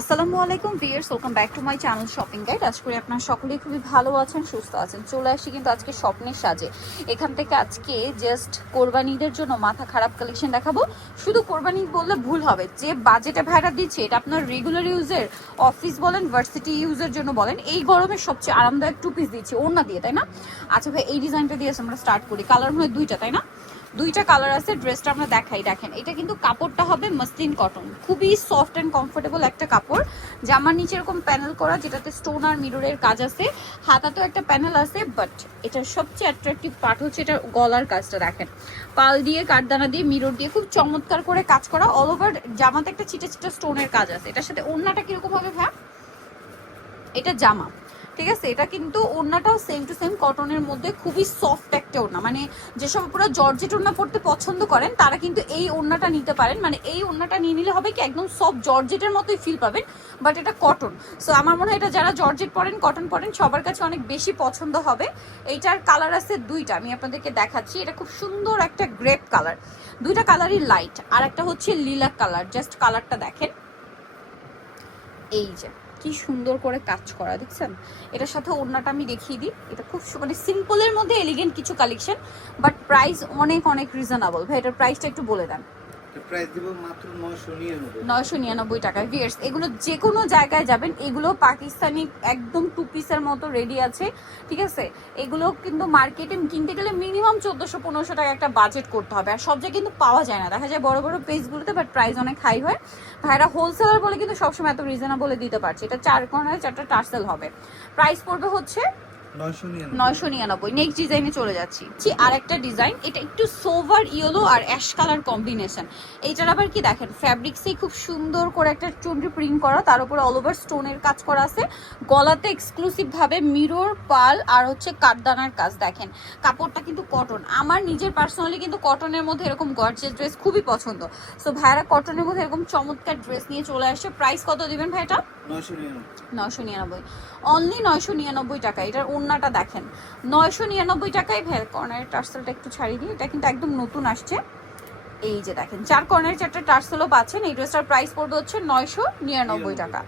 আসসালামু আলাইকুম viewers welcome back to my channel shopping guide. আজ করি আপনারা সকলেই খুবই ভালো আছেন, সুস্থ আছেন। চলে আসি কিন্তু আজকে স্বপ্নের সাজে। এখান থেকে আজকে জাস্ট কোরবানিদের জন্য মাথা খারাপ কালেকশন দেখাবো। শুধু কোরবানি বললে ভুল হবে। যে বাজেটে ভাড়া দিচ্ছে, এটা আপনার রেগুলার ইউজের অফিস বলেন ভার্সিটি ইউজের জন্য বলেন, এই গরমে সবচেয়ে আরামদায়ক টু পিস দিচ্ছে, ওড়না দিয়ে, তাই না? আচ্ছা ভাই, এই ডিজাইনটা দিয়ে আমরা স্টার্ট করি। কালার হয় দুইটা, তাই না? দুইটা কালার আছে ড্রেসটা আমরা দেখাই। দেখেন, এটা কিন্তু কাপড়টা হবে মসলিন কটন খুবই সফট অ্যান্ড কমফোর্টেবল একটা কাপড়। জামার নিচে এরকম প্যানেল করা, যেটাতে স্টোন আর মিররের কাজ আছে, হাতাতেও একটা প্যানেল আছে বাট এটার সবচেয়ে অ্যাট্রাকটিভ পার্ট হচ্ছে এটা গলার কাজটা, দেখেন। পাল দিয়ে, কাঠদানা দিয়ে মিরর দিয়ে খুব চমৎকার করে কাজ করা অল ওভার জামাতে একটা ছিটে ছিটে স্টোনের কাজ আছে। এটার সাথে ওড়নাটা কীরকম হবে ভ্যা এটা জামা। ঠিক আছে? এটা কিন্তু ওড়নাটাও সেম টু সেম কটনের মধ্যে খুবই সফট একটা ওড়না। মানে যেসব পুরো জর্জেট ওড়না পড়তে পছন্দ করেন, তারা কিন্তু এই ওড়নাটা নিতে পারেন। মানে এই ওড়নাটা নিয়ে নিলে হবে কি, একদম সফট জর্জেটের মতোই ফিল পাবেন বাট এটা কটন সো আমার মনে হয় এটা যারা জর্জেট পরেন কটন পরেন, সবার কাছে অনেক বেশি পছন্দ হবে। এইটার কালার আছে দুইটা, আমি আপনাদেরকে দেখাচ্ছি। এটা খুব সুন্দর একটা গ্রেপ কালার দুইটা কালারই লাইট আর একটা হচ্ছে লিলাক কালার জাস্ট কালারটা দেখেন। এই যে। কি সুন্দর করে কাজ করা, দেখছেন? এটার সাথে ওড়নাটা আমি দেখিয়ে দিই। এটা খুব মানে সিম্পলের মধ্যে এলিগেন্ট কিছু কালেকশন বাট প্রাইস অনেক অনেক রিজনেবল ভাই, এটার প্রাইসটা একটু বলে দেন। প্রাইস দিব মাত্র 999 নয়শো নিরানব্বই টাকায় ভিয়ার্স এগুলো যে কোনো জায়গায় যাবেন, এগুলো পাকিস্তানি একদম টু পিসের মতো রেডি আছে, ঠিক আছে? এগুলো কিন্তু মার্কেটে কিনতে গেলে মিনিমাম টাকা একটা বাজেট করতে হবে। আর সব জায়গায় কিন্তু পাওয়া যায় না। দেখা যায় বড় বড় পেজগুলোতে বাট অনেক হাই হয়। ভাইরা হোলসেলার বলে কিন্তু সবসময় এত রিজনেবলে দিতে পারছে। এটা চার কর্নারে চারটা টার্সেল হবে। প্রাইস পড়বে হচ্ছে 999 নয়শো নিরানব্বই। নেক্সট ডিজাইনে চলে যাচ্ছি। জি, আর একটা ডিজাইন এটা একটু সোভার ইয়েলো আর অ্যাশ কালার কম্বিনেশন এইটার আবার কি দেখেন? ফ্যাব্রিক্সে খুব সুন্দর করে একটা চুনরি প্রিন্ট করা তার উপরে অল ওভার স্টোনের কাজ করা আছে। গলাতে এক্সক্লুসিভ ভাবে মিরর পাল আর হচ্ছে কাঠদানার কাজ দেখেন। কাপড়টা কিন্তু কটন আমার নিজের পার্সোনালি কিন্তু কটনের মধ্যে এরকম গর্জেস ড্রেস খুবই পছন্দ। সো ভাইরা কটনের মধ্যে এরকম চমৎকার ড্রেস নিয়ে চলে আসছে। প্রাইস কত দিবেন ভাইটা 999 নয়শো নিরানব্বই। অনলি নয়শো নিরানব্বই টাকা। এটার ওড়নাটা দেখেন। নয়শো নিরানব্বই টাকায় ভ্যাল কর্নারের টার্সেলটা একটু ছাড়িয়ে দিই। এটা কিন্তু একদম নতুন আসছে। এই যে দেখেন চার কর্নারের চারটা টার্সেলও পাচ্ছেন। এই ড্রেসটার প্রাইস পড়বে হচ্ছে নয়শো নিরানব্বই টাকা।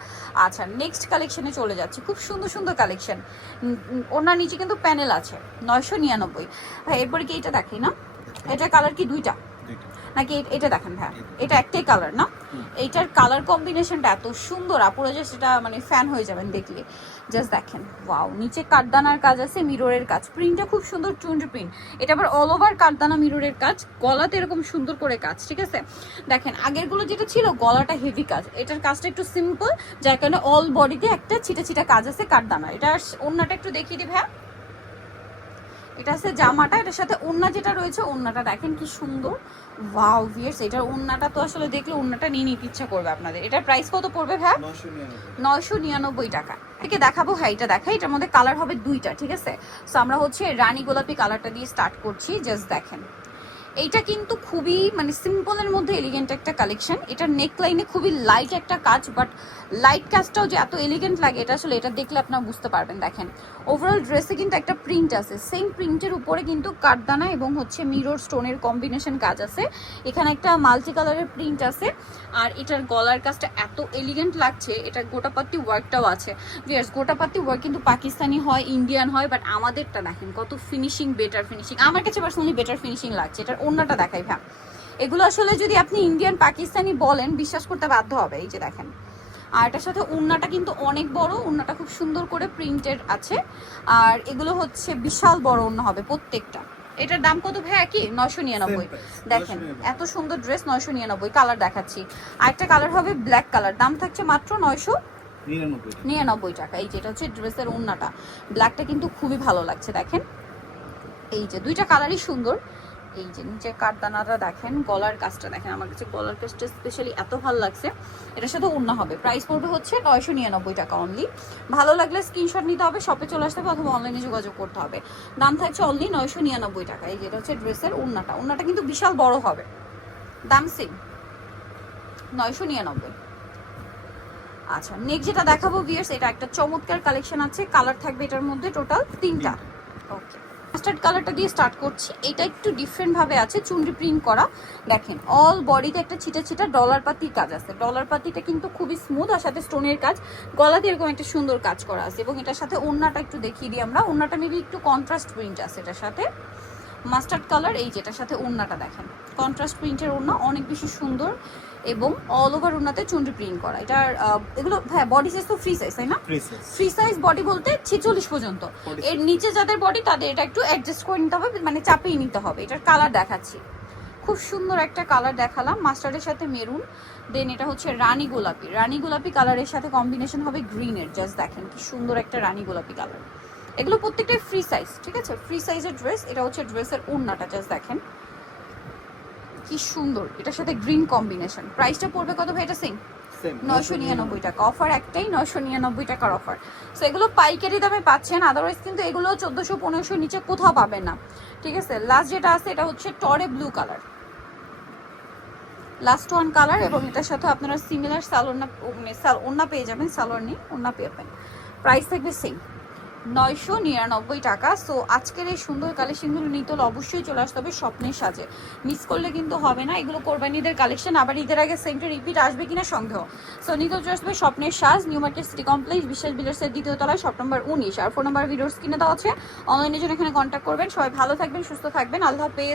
আচ্ছা নেক্সট কালেকশনে চলে যাচ্ছে। খুব সুন্দর সুন্দর কালেকশন। ওনার নিচে কিন্তু প্যানেল আছে নয়শো নিরানব্বই। এরপরে কি এটা দেখি না? এটার কালার কি দুইটা? নাকি এটা দেখেন ভাই এটা একটাই কালার না? এইটার কালার কম্বিনেশনটা এত সুন্দর, আপুরা জাস্ট এটা মানে ফ্যান হয়ে যাবেন দেখলে। জাস্ট দেখেন ওয়াও নিচে কাঠদানার কাজ আছে মিররের কাজ। প্রিন্টটা খুব সুন্দর চুন্ডি প্রিন্ট এটা আবার অল ওভার কাঠদানা মিররের কাজ, গলাতে এরকম সুন্দর করে কাজ, ঠিক আছে? দেখেন, আগেরগুলো যেটা ছিল, গলাটা হেভি কাজ। এটার কাজটা একটু সিম্পল যার কারণে অল বডিতে একটা ছিটা ছিটা কাজ আছে কাঠদানা এটা অন্যটা একটু দেখিয়ে দিই ভাই এটা আছে জামাটা এটার সাথে ওন্না যেটা রয়েছে ওন্নাটা দেখেন কি সুন্দর। ওয়াও ভিয়ার্স এটার ওন্নাটা তো আসলে দেখলে ওন্নাটা নিয়ে নিতে ইচ্ছা করবে আপনাদের। এটার প্রাইস কত পড়বে ভাই নয়শো নিরানব্বই। টাকা। থেকে দেখাবো হ্যাঁ এটা দেখাই। এটার মধ্যে কালার হবে দুইটা ঠিক আছে? সো আমরা হচ্ছে রানী গোলাপি কালারটা দিয়ে স্টার্ট করছি জাস্ট দেখেন। এইটা কিন্তু খুবই মানে সিম্পলের মধ্যে এলিগেন্ট একটা কালেকশন এটা নেকলাইনে খুবই লাইট একটা কাজ বাট লাইট কাজটাও যে এত এলিগেন্ট লাগে, এটা আসলে এটা দেখলে আপনারা বুঝতে পারবেন। দেখেন ওভারঅল ড্রেসে কিন্তু একটা প্রিন্ট আছে। সেম প্রিন্টের উপরে কিন্তু কাঠদানা এবং হচ্ছে মিরর স্টোনের কম্বিনেশন কাজ আছে। এখানে একটা মাল্টি কালারের প্রিন্ট আছে। আর এটার গলার কাজটা এত এলিগেন্ট লাগছে এটার গোটাপাতি ওয়ার্কটাও আছে। ভিয়ার্স গোটাপাতি ওয়ার্ক কিন্তু পাকিস্তানি হয় ইন্ডিয়ান হয় বাট আমাদেরটা দেখেন, কত ফিনিশিং বেটার ফিনিশিং আমার কাছে পার্সোনালি বেটার ফিনিশিং লাগছে। এটার অন্যটা দেখাই ভ্যা এগুলো আসলে যদি আপনি ইন্ডিয়ান পাকিস্তানি বলেন বিশ্বাস করতে বাধ্য হবে এই যে দেখেন। আর এটার সাথে উন্নাটা কিন্তু অনেক বড় উন্নাটা খুব সুন্দর করে প্রিন্টেড আছে। আর এগুলো হচ্ছে বিশাল বড় উন্না হবে প্রত্যেকটা। এটার দাম কত ভাই একই নয়শো নিরানব্বই। দেখেন এত সুন্দর ড্রেস নয়শো নিরানব্বই কালার দেখাচ্ছি। আরেকটা কালার হবে ব্ল্যাক কালার দাম থাকছে মাত্র নয়শো নিরানব্বই টাকা। এই যেটা হচ্ছে ড্রেসের ওড়নাটা ব্ল্যাকটা কিন্তু খুবই ভালো লাগছে দেখেন। এই যে দুইটা কালারই সুন্দর। এই যে নিচে কাঠদানাটা দেখেন গলার কাজটা দেখেন। আমার কাছে গলার কাজটা স্পেশালি এত ভালো লাগছে। এটার সাথে ওড়না হবে। প্রাইস পড়বে হচ্ছে নয়শো নিরানব্বই টাকা অনলি ভালো লাগলে স্ক্রিনশট নিতে হবে শপে চলে আসতে হবে অথবা অনলাইনে যোগাযোগ করতে হবে। দাম থাকছে অনলি নয়শো নিরানব্বই টাকা। এই যেটা হচ্ছে ড্রেসের ওড়নাটা। ওড়নাটা কিন্তু বিশাল বড় হবে। দাম সেম নয়শো নিরানব্বই। আচ্ছা নেক্সট যেটা দেখাবো ভিয়ার্স এটা একটা চমৎকার কালেকশন আছে। কালার থাকবে এটার মধ্যে টোটাল তিনটা। ওকে মাস্টার্ড কালারটা দিয়ে স্টার্ট করছি। এটা একটু ডিফারেন্টভাবে আছে, চুনরি প্রিন্ট করা। দেখেন অল বডিতে একটা ছিটা ছিটা ডলার পাতির কাজ আছে। ডলার পাতিটা কিন্তু খুবই স্মুথ আর সাথে স্টোনের কাজ। গলাতে এরকম একটা সুন্দর কাজ করা আছে এবং এটার সাথে ওড়নাটা একটু দেখিয়ে দিই আমরা। ওড়নাটা মেবি একটু কন্ট্রাস্ট প্রিন্ট আছে এটার সাথে। মাস্টার্ড কালার এই যেটার সাথে ওড়নাটা দেখেন। কন্ট্রাস্ট প্রিন্টের ওড়না অনেক বেশি সুন্দর এবং অল ওভার ওড়নাতে চুনরি প্রিন্ট করা। এটার এগুলো হ্যাঁ বডি সাইজ তো ফ্রি সাইজ তাই না? ফ্রি সাইজ বডি বলতে ছেচল্লিশ পর্যন্ত। এর নিচে যাদের বডি তাদের এটা একটু অ্যাডজাস্ট করে নিতে হবে মানে চাপিয়ে নিতে হবে। এটার কালার দেখাচ্ছি। খুব সুন্দর একটা কালার দেখালাম মাস্টার্ডের সাথে মেরুন দেন এটা হচ্ছে রানী গোলাপি। রানী গোলাপি কালারের সাথে কম্বিনেশন হবে গ্রিনের জাস্ট দেখেন কি সুন্দর একটা রানী গোলাপি কালার এগুলো প্রত্যেকটাই ফ্রি সাইজ ঠিক আছে? ফ্রি সাইজের ড্রেস এটা হচ্ছে ড্রেসের ওড়নাটা জাস্ট দেখেন। কি সুন্দর এটার সাথে গ্রিন কম্বিনেশন প্রাইসটা পড়বে কত ভাই? এটা সেম নয়শো নিরানব্বই টাকা। অফার একটাই নয়শো নিরানব্বই টাকার অফার সো এগুলো পাইকারি দামে পাচ্ছেন আদারওয়াইজ কিন্তু এগুলো চোদ্দোশো পনেরোশো নিচে কোথাও পাবেন না। ঠিক আছে? লাস্ট যেটা আছে এটা হচ্ছে টরে blue colour last one colour এবং এটার সাথে আপনারা সিমিলার সালোনা মানে সাল- ওড়না পেয়ে যাবেন সালোয়ার নেই ওড়না পেয়ে যাবেন। প্রাইস থাকবে সেম নয়শো নিরানব্বই টাকা। সো আজকের এই সুন্দর কালেকশনগুলো নিতে হলে অবশ্যই চলে আসতে হবে স্বপ্নের সাজে। মিস করলে কিন্তু হবে না, এগুলো কোরবানিদের কালেকশন আবার ঈদের আগে সেমটা রিপিট আসবে কিনা সন্দেহ। সো নিতে চলে আসবে স্বপ্নের সাজ নিউ মার্কেট সিটি কমপ্লেক্স বিশাল বিলার্সের দ্বিতীয় তলায় শপ নম্বর উনিশ। আর ফোন নম্বর ভিডিওস কিনে দেওয়া আছে অনলাইনের জন্য এখানে কন্ট্যাক্ট করবেন। সবাই ভালো থাকবেন, সুস্থ থাকবেন। আল্লাহ হাফেজ।